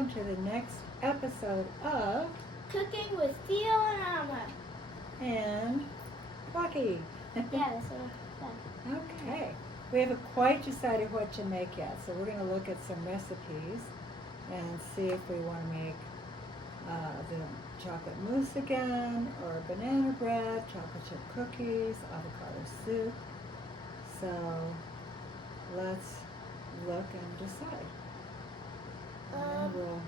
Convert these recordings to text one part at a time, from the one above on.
welcome to the next episode of Cooking with Theo and Amma. And Rocky. Yeah, that's what I said. Okay. We haven't quite decided what to make yet, so we're going to look at some recipes and see if we want to make the chocolate mousse again, or banana bread, chocolate chip cookies, avocado soup. So let's look and decide. And we'll,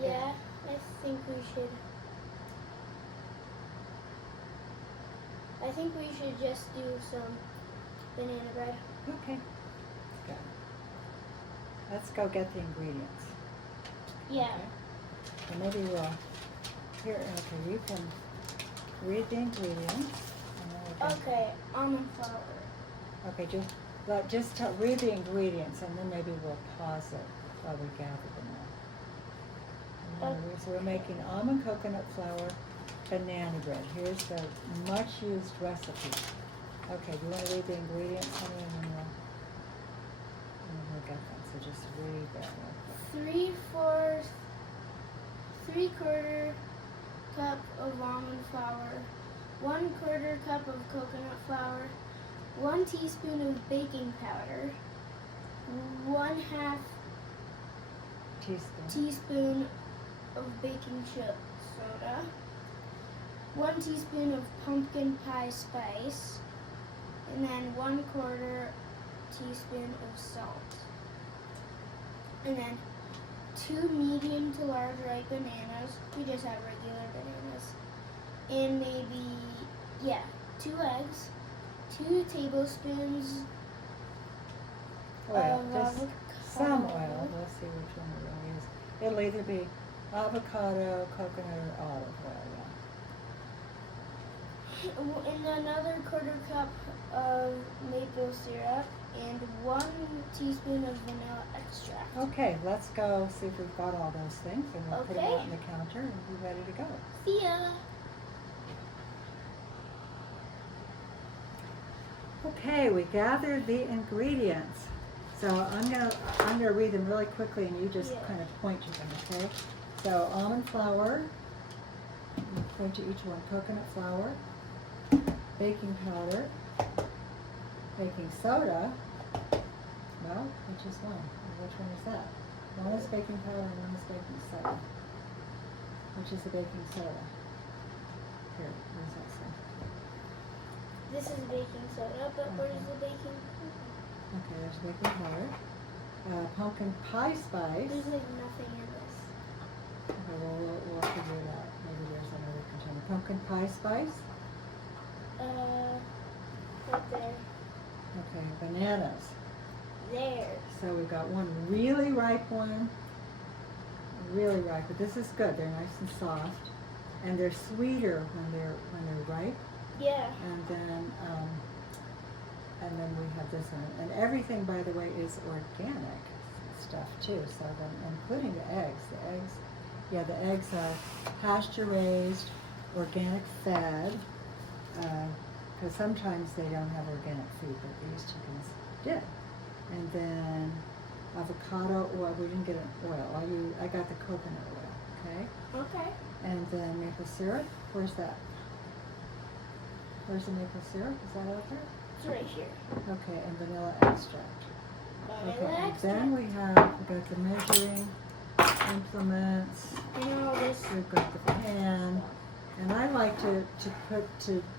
Yeah, I think we should. I think we should just do some banana bread. okay. Go. Let's go get the ingredients. Yeah. Okay. So maybe we'll, here, okay, you can read the ingredients. And then we'll go. Okay, almond flour. Okay, just read the ingredients, and then maybe we'll pause it while we gather them all. And then so we're making almond coconut flour banana bread. Here's the much used recipe. Okay, do you want to read the ingredients, honey, and then we'll get them. So just read that real quick. 3/4 cup of almond flour, 1/4 cup of coconut flour, 1 teaspoon of baking powder, 1/2 teaspoon of baking soda, 1 teaspoon of pumpkin pie spice, and then 1/4 teaspoon of salt. And then 2 medium to large ripe bananas. We just have regular bananas. And maybe, 2 eggs, 2 tablespoons Oil, of just avocado. some oil. Let's see which one we're going to use. It'll either be avocado, coconut, or olive oil. And another 1/4 cup of maple syrup and 1 teaspoon of vanilla extract. Okay, let's go see if we've got all those things, and we'll put them Okay. out on the counter and be ready to go. See ya. Okay, we gathered the ingredients. So I'm gonna read them really quickly, and you just kind of point to them, okay? So almond flour, you point to each one. Coconut flour, baking powder, baking soda. Well, which is one? Which one is that? One is baking powder and one is baking soda. Which is the baking soda? Here, what does that say? This is baking soda, but where's the baking powder? Okay, there's baking powder. Pumpkin pie spice. There's like nothing in this. Okay, well, we'll figure it out. Maybe there's another container. Pumpkin pie spice. Right there. Okay, bananas. There. So we've got one really ripe one. Really ripe, but this is good. They're nice and soft, and they're sweeter when they're ripe. Yeah. And then we have this one. And everything, by the way, is organic stuff too. So then, including the eggs. The eggs are pasture raised, organic fed. Because sometimes they don't have organic food, but these chickens did. And then avocado oil. We didn't get an oil. I got the coconut oil. Okay. Okay. And then maple syrup. Where's that? Where's the maple syrup? Is that out there? It's right here. Okay, and vanilla extract. Vanilla And extract. then we got the measuring implements. And all this. We've got the pan, and I like to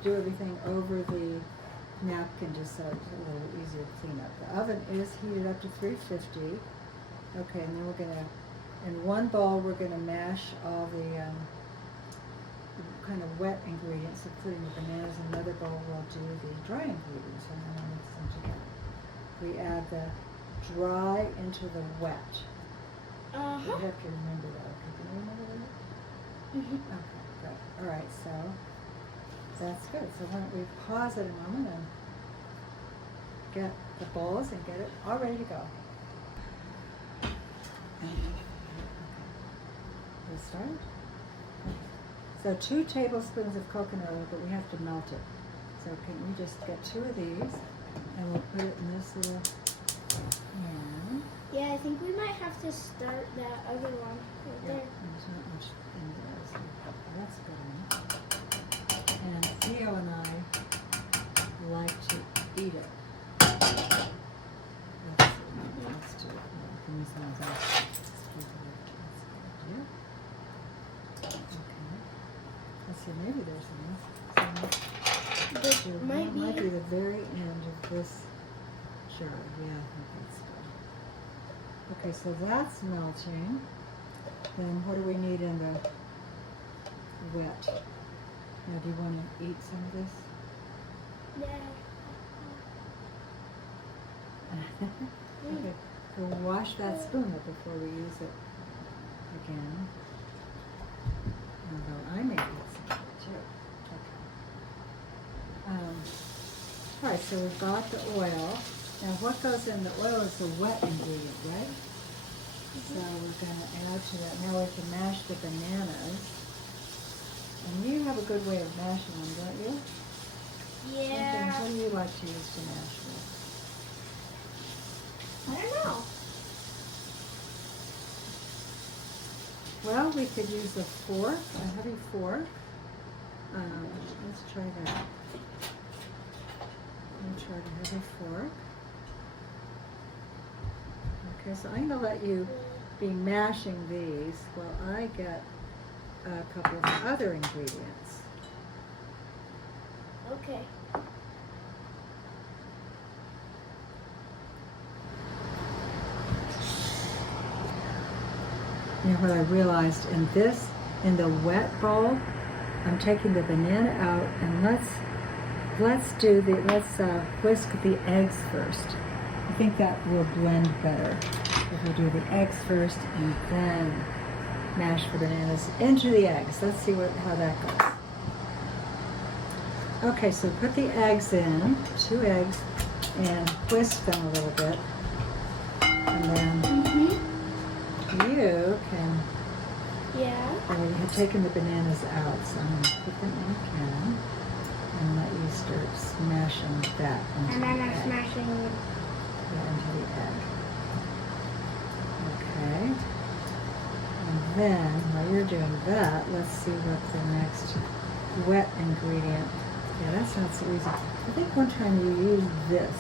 do everything over the napkin just so it's a little easier to clean up. The oven is heated up to 350. Okay, and then we're gonna, in one bowl, we're gonna mash all the kind of wet ingredients, including the bananas. In another bowl, we'll do the dry ingredients, and then we'll mix them together. We add the dry into the wet. You have to remember that. Okay, can you remember that? Okay, good. All right, so that's good. So why don't we pause it a moment and get the bowls and get it all ready to go. We start. So 2 tablespoons of coconut oil, but we have to melt it. So can we just get 2 of these, and we'll put it in this little pan. Yeah, I think we might have to start that other one right Yeah, there. there's not much in there, so that's good enough. And Theo and I like to eat it. Let's do it. Give me some of that. Okay. Let's see, maybe there's enough. There might That might be be. the very end of this jar. Yeah, I think that's good. Okay, so that's melting. Then what do we need in the wet? Now, do you want to eat some of this? Yeah. Okay, we'll wash that spoon up before we use it again. Although I may eat some of it too. Okay. All right, so we've got the oil. Now what goes in the oil is the wet ingredient, right? So we're going to add to that. Now we can mash the bananas. And you have a good way of mashing them, don't you? Yeah. What do you like to use to mash with? I don't know. Well, we could use a fork, a heavy fork. Let's try that. I'll try the heavy fork. Okay, so I'm going to let you be mashing these while I get a couple of other ingredients. Okay. You know what I realized in the wet bowl, I'm taking the banana out and let's whisk the eggs first. I think that will blend better if we do the eggs first and then mash the bananas into the eggs. Let's see how that goes. Okay, so put the eggs in, 2 eggs, and whisk them a little bit, and then you can. Yeah. We have taken the bananas out, so I'm going to put them in a can and let you start smashing that into And then the I'm egg. smashing. Yeah, into the egg. Okay. And then, while you're doing that, let's see what the next wet ingredient. Yeah, that's not so easy. I think one time you used this,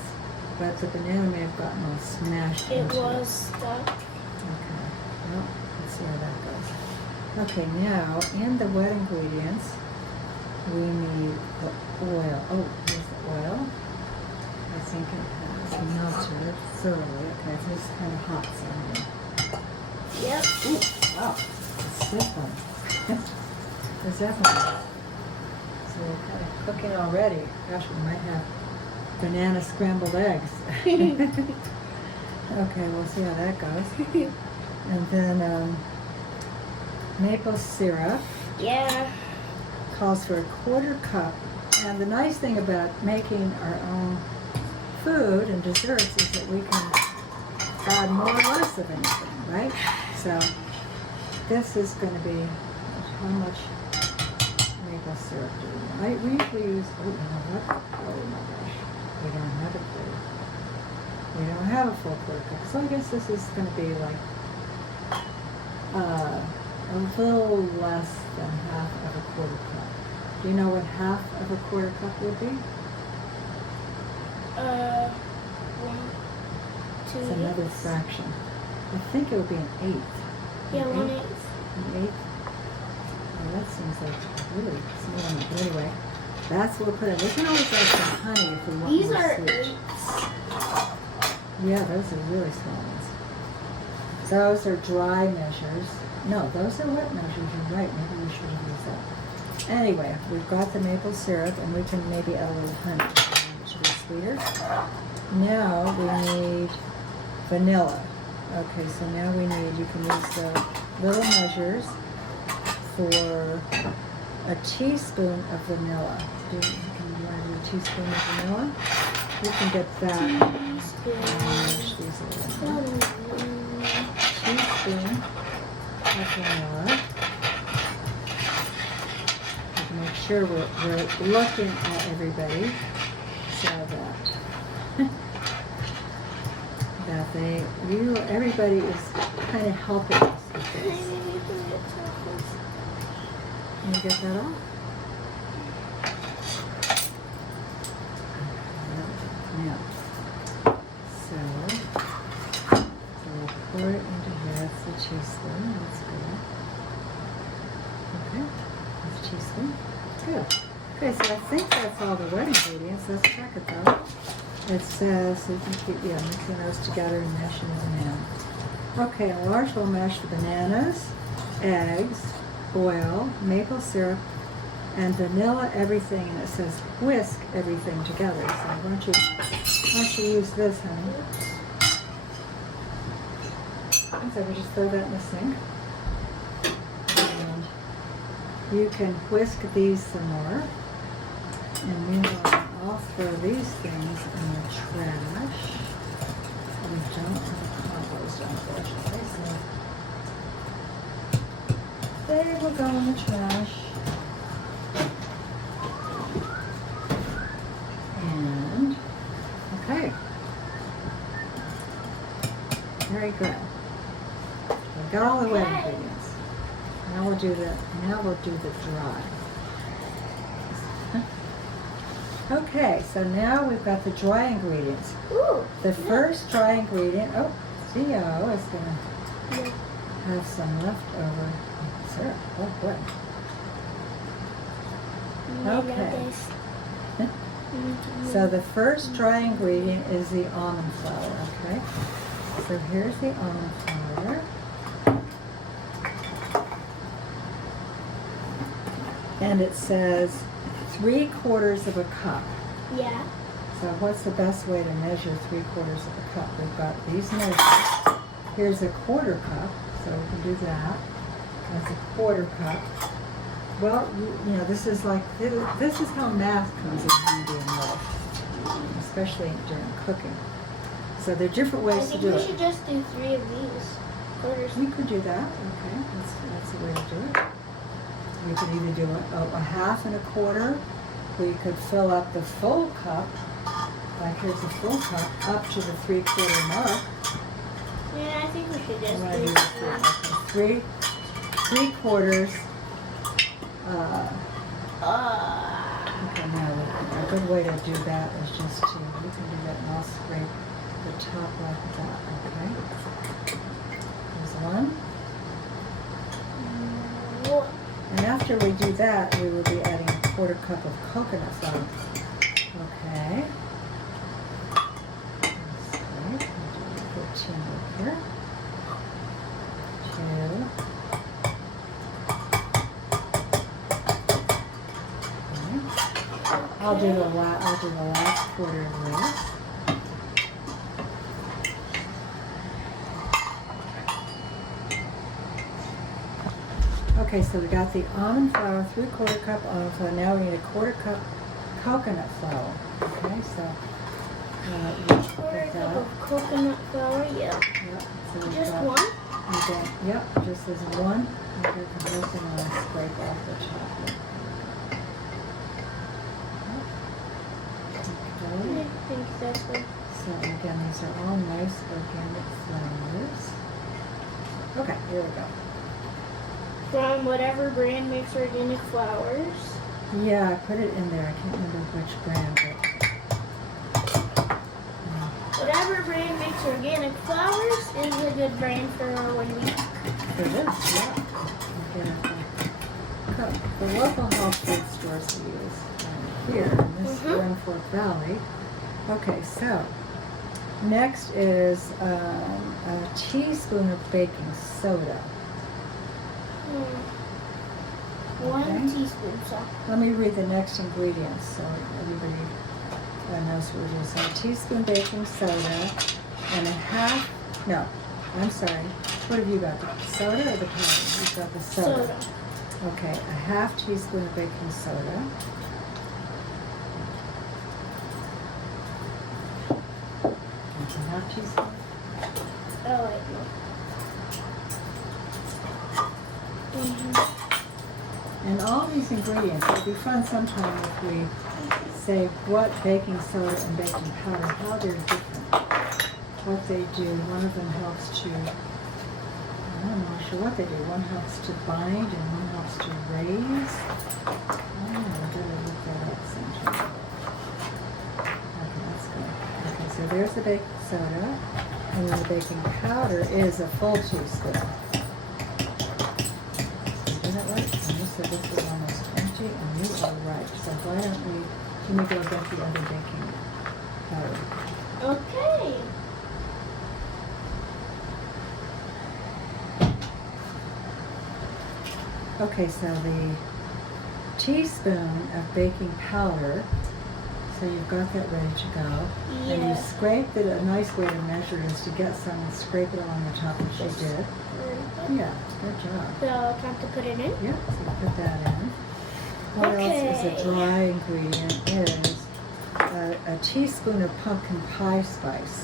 but the banana may have gotten all smashed It into was stuck. Okay, well, let's see how that goes. Okay, now in the wet ingredients, we need the oil. Oh, here's the oil. I think it has melted thoroughly. Okay, so it's kind of hot, so I'm gonna. Yep. Ooh, wow, it's definitely. It's definitely. So we're kind of cooking already. Gosh, we might have banana scrambled eggs. Okay, we'll see how that goes. And then maple syrup Yeah. calls for a 1/4 cup. And the nice thing about making our own food and desserts is that we can add more or less of anything, right? So this is going to be how much maple syrup do we want? We usually use, oh, you know what? Oh my gosh, we don't have it there. We don't have a full 1/4 cup. So I guess this is going to be like a little less than half of a 1/4 cup. Do you know what half of a 1/4 cup would be? 1, 2. It's another fraction. I think it would be an eighth. Yeah, An 1/8. An eighth? Well, that seems like really small. But anyway, that's what we'll put in. We can always add some honey if we want These more are sweet. 8s. Yeah, those are really small ones. Those are dry measures. No, those are wet measures. You're right. Maybe we should have used that. Anyway, we've got the maple syrup, and we can maybe add a little honey. It should be sweeter. Now we need vanilla. Okay, so now we need, you can use the little measures for a teaspoon of vanilla. Can you want to do a teaspoon of vanilla? You can get that. Mash these a little bit. Teaspoon of vanilla. You can make sure we're looking at everybody so that that everybody is kind of helping us with Maybe this. we can get circles. Can you get that off? Now, so we'll pour it into here. That's the teaspoon. That's good. Okay, that's a teaspoon. Good. Okay, so I think that's all the wet ingredients. Let's check it though. It says you can keep mixing those together and mashing them in. Okay, a large bowl mash the bananas, eggs, oil, maple syrup, and vanilla everything, and it says whisk everything together. So why don't you use this, honey? So we just throw that in the sink. And you can whisk these some more. And meanwhile, I'll throw these things in the trash. We don't have a compost, unfortunately, so they will go in the trash. And, okay. Very good. We've got all the wet ingredients. Now we'll do the dry. Okay, so now we've got the dry ingredients. Ooh. The first dry ingredient, Theo is going to have some leftover syrup. Oh boy. Okay. So the first dry ingredient is the almond flour, okay? So here's the almond flour. And it says 3/4 of a cup. Yeah. So what's the best way to measure 3/4 of a cup? We've got these measures. Here's a 1/4 cup, so we can do that. That's a 1/4 cup. Well, you know, this is how math comes in handy in life, especially during cooking. So there are different ways to do I think we it. should just do 3 of these quarters. We could do that. Okay, that's the way to do it. We could either do a half and a 1/4. We could fill up the full cup. Like here's the full cup up to the 3/4 mark. Yeah, I think we should just I'm do gonna do 3. 3/4. Okay, now a good way to do that is just to, you can do that and I'll scrape the top like that, okay? There's one. And after we do that, we will be adding a 1/4 cup of coconut flour. Okay. Let's put 2 over here. 2. I'll do the last 1/4 of this. Okay, so we got the almond flour, 3/4 cup almond flour. Now we need a 1/4 cup coconut flour. Okay, so you 1/4 put cup that. of coconut flour, yeah. Yep. So we've Just got, one? Yep, just as one. And here's the first thing I'm gonna scrape off the top. Okay. I think that's good. So again, these are all nice organic flours. Okay, here we go. From whatever brand makes organic flours. Yeah, I put it in there. I can't remember which brand, but Whatever brand makes organic flours is a good brand for when we cook. for this, yeah. Again, the local health food stores we use here in this Grand Fork Valley. Okay, so next is a teaspoon of baking soda. 1 teaspoon salt. Let me read the next ingredients so everybody knows what we're doing. So a teaspoon baking soda and a half, no, I'm sorry. What have you got, the soda or the powder? You've got the soda. Okay, a half teaspoon of baking soda. That's a half teaspoon. Oh, wait, no. And all these ingredients, it'd be fun sometime if we say what baking soda and baking powder, how they're different. what they do. One of them helps to, I'm not sure what they do. One helps to bind and one helps to raise. I don't know, I gotta look that up sometime. Okay, that's good. Okay, so there's the baking soda, and then the baking powder is a full teaspoon. Isn't that right? And you said this was almost empty, and you are right. So why don't we, let me go get the other baking powder. Okay. Okay, so the teaspoon of baking powder, so you've got that ready to go. And you Yeah. scrape it, a nice way to measure it is to get some and scrape it along the top, which you did. Yeah, good job. So time to put it in? Yeah, so you put that in. What else is a Okay. dry ingredient is a teaspoon of pumpkin pie spice.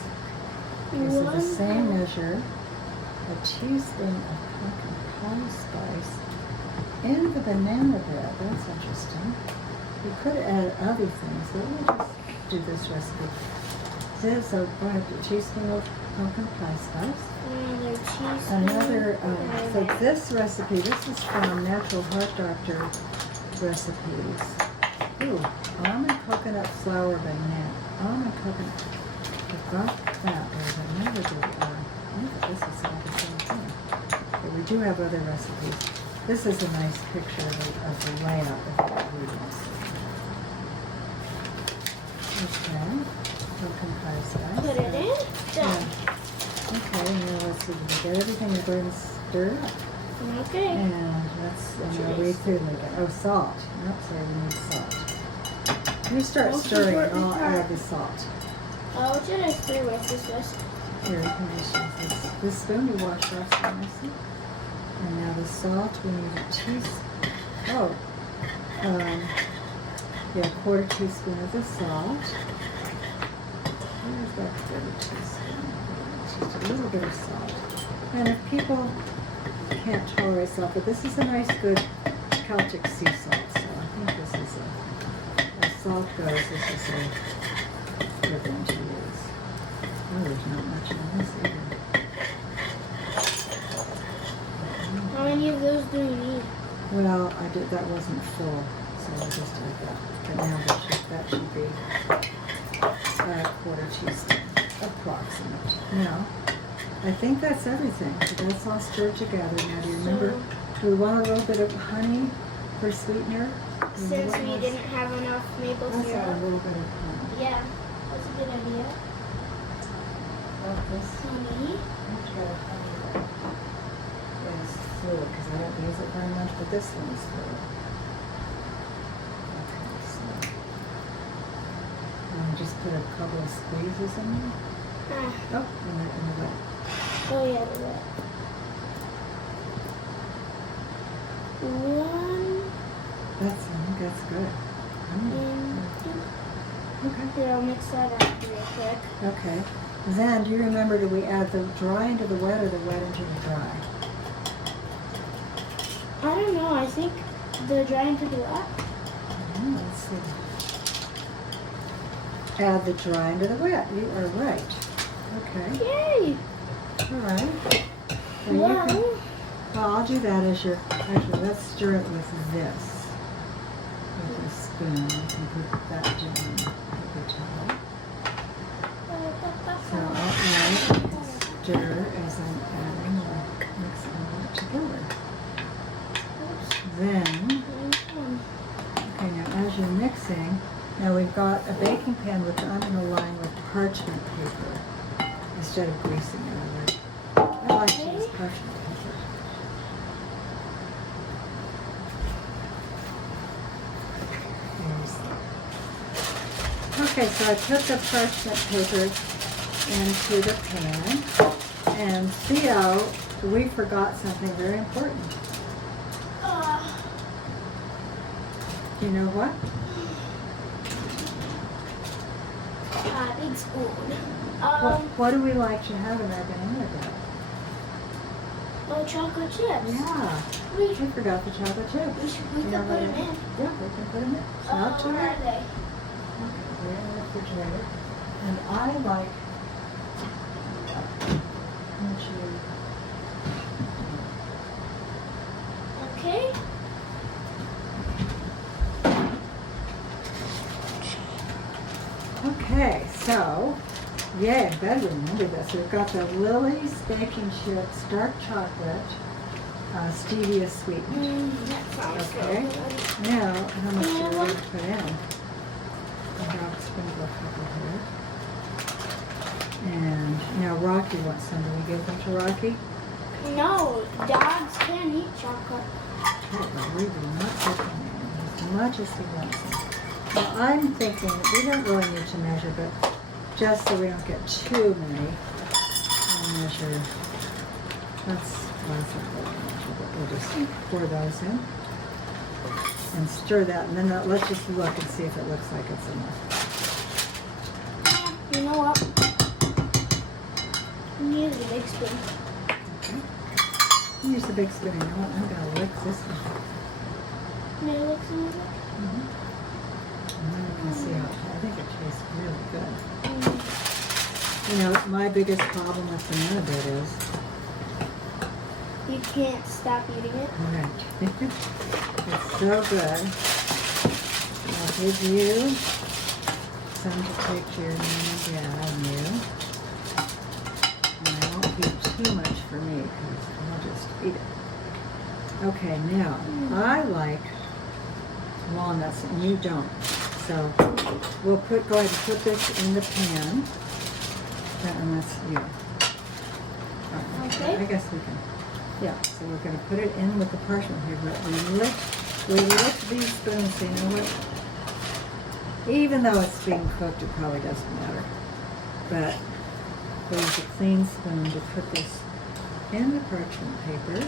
Okay, so the same measure, a teaspoon of pumpkin pie spice in the banana bread. That's interesting. You could add other things, but we'll just do this recipe. This, so we'll have a teaspoon of pumpkin pie spice. Another teaspoon. So this recipe, this is from Natural Heart Doctor recipes. Ooh, almond coconut flour banana. Almond coconut. Forgot that. There's another good one. I think this is all the same thing. But we do have other recipes. This is a nice picture of the layout of the ingredients. Okay. Pumpkin pie spice. Put it in. Done. Okay, and now let's see. We get everything. We're going to stir it up. Okay. And I'll read through them again. Oh, salt. Nope, sorry, we need salt. You start Most stirring and important I'll part. add the salt. Oh, should I spray with this was? Here, you can just use this spoon to wash off so nicely. And now the salt, we need a teaspoon. Yeah, a quarter teaspoon of the salt. Where's that quarter teaspoon? Just a little bit of salt. And if people can't tolerate salt, but this is a nice, good Celtic sea salt, so I think this is as salt goes, this is a good one to use. Oh, there's not much in this either. How many of those do you need? Well, that wasn't full, so I just did that. But now that should be a quarter teaspoon, approximate. Now, I think that's everything. So that's all stirred together. Now, do you remember, do we want a little bit of honey for sweetener? Since we didn't have enough maple Let's add a syrup. little bit of honey. Yeah, that's a good idea. Like this. Honey. I'm try to honey that is fluid because I don't use it very much, but this one is fluid. Okay, so and just put a couple of squeezes in there. Ah. Oh, in the wet. Oh yeah, the wet. One I think that's good. and two. Okay. Here, I'll mix that up real quick. Okay. Then, do you remember, do we add the dry into the wet or the wet into the dry? I don't know. I think the dry into the wet. Let's see. Add the dry into the wet. You are right. Okay. Yay! All right. So you Wow. can, well, I'll do that as your. Actually, let's stir it with this. With a spoon. You can put that down on the towel. So I'll add, stir as I'm adding or mixing it together. Then, okay, now as you're mixing, now we've got a baking pan which I'm going to line with parchment paper instead of greasing it. I like to use parchment paper. Okay, so I put the parchment paper into the pan, and Theo, we forgot something very important. Do you know what? Big spoon. What do we like to have in our banana bread? Oh, chocolate chips. Yeah, We we forgot the chocolate chips. we You could know put what them I in. mean? Yeah, we can put them in. Not too Where late. are they? Okay, they're in the refrigerator. And I like Don't you? Okay. Okay, so, yay, better remember this. We've got the Lily's Baking Chips Dark Chocolate Stevia Sweetened. That sounds Okay. so good. Now, how much do you want to put in? I have a sprinkle of pepper here. And now Rocky wants some. Do we give them to Rocky? No, dogs can't eat chocolate. Okay, well, we do not put them in as much as he wants them. Now, I'm thinking, we don't really need to measure, but just so we don't get too many, we'll measure. That's not really measure, but we'll just pour those in and stir that, and then let's just look and see if it looks like it's enough. You know what? Use a big spoon. Okay. Use the big spoon. You know what? I'm going to lick this one. May I look some of it? And then we're going to see how, I think it tastes really good. Mm. You know, my biggest problem with banana bread is, You can't stop eating it. right, it's so good. I'll give you some to take to your mom and dad and you. And I won't keep too much for me because I'll just eat it. Okay, now, I like walnuts and you don't. So we'll go ahead and put this in the pan. And that's you. Okay. I guess we can. Yeah, so we're going to put it in with the parchment here, but we lift these spoons, so you know what? Even though it's being cooked, it probably doesn't matter. But we'll use a clean spoon to put this in the parchment paper.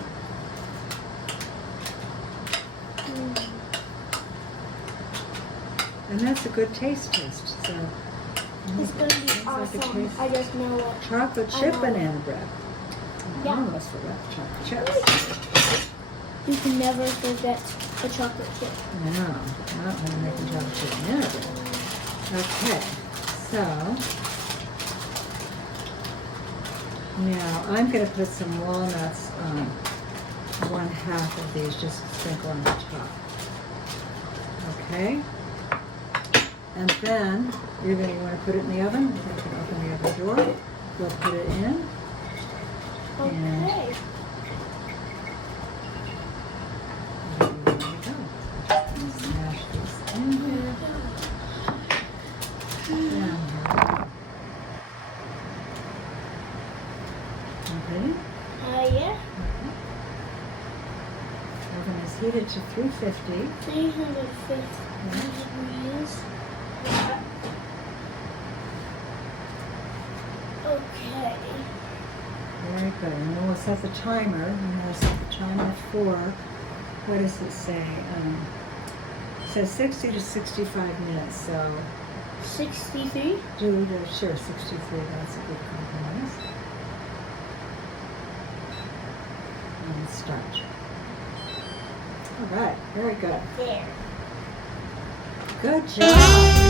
And that's a good taste, so. It's going to be Seems like it awesome. tastes- I just know what. Chocolate chip know. banana bread. I Yeah. almost forgot the chocolate chips. You can never forget a chocolate chip. No, not when I'm making chocolate chip banana bread. Okay, so now I'm going to put some walnuts on 1/2 of these, just sprinkle on the top. Okay, and then you want to put it in the oven. You can open the oven door. We'll put it in. Okay. And there you go. Smash this in here. Down here. Okay. Yeah. Oven is heated to 350. 350 degrees. Okay. Very good. And then we'll set the timer. I'm going to set the timer for, what does it say? It says 60 to 65 minutes. So 63. do the, sure, 63. That's a good compromise. And start. All right. Very good. There. Good job.